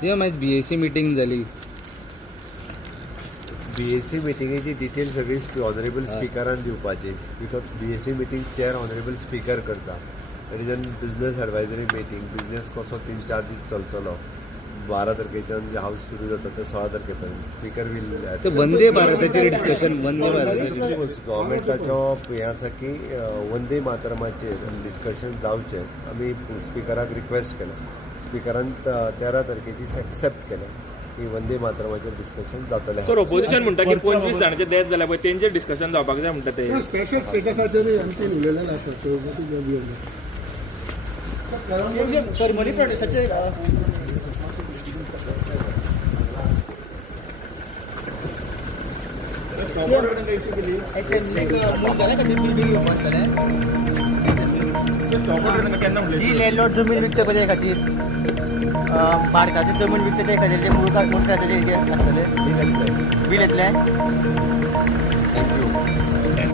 CM आज BAC meeting झाली. BAC मिटिंगेची डिटेल सगळी ऑनरेबल स्पिकरान दिवपाची, because BAC meeting chair honourable speaker करता. That is an business advisory meeting. Business कसो 3-4 दीस चलतलो. 12 तारखेच्यान जे हाऊस सुरू जाता ते 16 तारखेपर्यंत स्पीकर तर वंदे भारताचे डिस्कशन वंदे भारत गव्हर्मेंटाचो हे आसा की वंदे मातरमाचेर डिस्कशन जावचें. आमी स्पिकराक रिक्वेस्ट केला. स्पिकरान 13 तारखेची एक्सेप्ट केलें की वंदे मातरमाचेर डिस्कशन जातलें. सर ऑपोजिशन म्हणटा की 25 जाणांचे डेथ जाल्या पळय तेंचेर डिस्कशन जावपाक जाय म्हणटा ते. स्पेशल स्टेटसाचेर आमचे उलयलेलें आसा. सो सर मनी प्रोड्युसाचे जी लँडलॉर्ड जमीन विकते पळय खातीर भाडकाची जमीन विकते ते खातीर ते मूळ मुळकाचे आसतले बिल येतले.